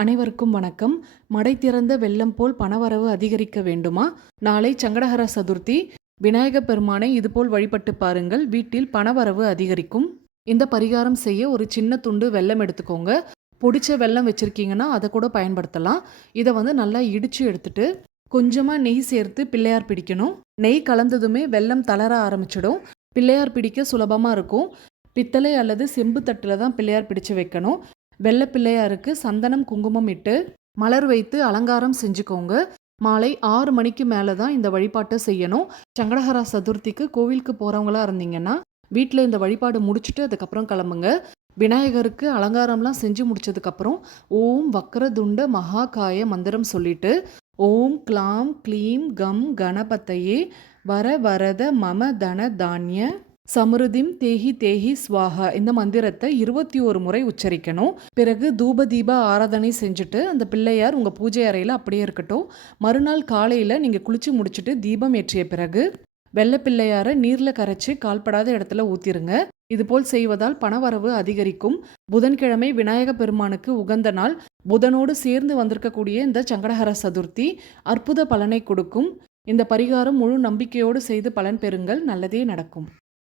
அனைவருக்கும் வணக்கம். மடை திறந்த வெள்ளம் போல் பணவரவு அதிகரிக்க வேண்டுமா? நாளை சங்கடஹர சதுர்த்தி. விநாயக பெருமானை இதுபோல் வழிபட்டு பாருங்கள், வீட்டில் பணவரவு அதிகரிக்கும். இந்த பரிகாரம் செய்ய ஒரு சின்ன துண்டு வெல்லம் எடுத்துக்கோங்க. பொடிச்ச வெல்லம் வச்சுருக்கீங்கன்னா அதை கூட பயன்படுத்தலாம். இதை நல்லா இடித்து எடுத்துட்டு கொஞ்சமாக நெய் சேர்த்து பிள்ளையார் பிடிக்கணும். நெய் கலந்ததுமே வெல்லம் தளர ஆரம்பிச்சிடும். பிள்ளையார் பிடிக்க சுலபமாக இருக்கும். பித்தளை அல்லது செம்பு தட்டில் தான் பிள்ளையார் பிடிச்சு வைக்கணும். வெள்ளை பிள்ளையாருக்கு சந்தனம் குங்குமம் இட்டு மலர் வைத்து அலங்காரம் செஞ்சுக்கோங்க. மாலை 6 மணிக்கு மேலே தான் இந்த வழிபாட்டை செய்யணும். சங்கடஹர சதுர்த்திக்கு கோவிலுக்கு போகிறவங்களா இருந்தீங்கன்னா வீட்டில் இந்த வழிபாடு முடிச்சுட்டு அதுக்கப்புறம் கிளம்புங்க. விநாயகருக்கு அலங்காரம்லாம் செஞ்சு முடிச்சதுக்கப்புறம் ஓம் வக்ரதுண்ட மகாகாய மந்திரம் சொல்லிட்டு ஓம் க்ளாம் க்ளீம் கம் கணபதையே வர வரத மம தன தானிய சமிருதிம் தேஹி தேஹி ஸ்வாஹா இந்த மந்திரத்தை 21 முறை உச்சரிக்கணும். பிறகு தூப தீப ஆராதனை செஞ்சுட்டு அந்த பிள்ளையார் உங்கள் பூஜை அறையில் அப்படியே இருக்கட்டும். மறுநாள் காலையில் நீங்கள் குளிச்சு முடிச்சுட்டு தீபம் ஏற்றிய பிறகு வெள்ளை பிள்ளையாரை நீரில் கரைச்சி கால்படாத இடத்துல ஊற்றிருங்க. இதுபோல் செய்வதால் பணவரவு அதிகரிக்கும். புதன்கிழமை விநாயக பெருமானுக்கு உகந்த நாள். புதனோடு சேர்ந்து வந்திருக்கக்கூடிய இந்த சங்கடஹர சதுர்த்தி அற்புத பலனை கொடுக்கும். இந்த பரிகாரம் முழு நம்பிக்கையோடு செய்து பலன் பெறுங்கள். நல்லதே நடக்கும்.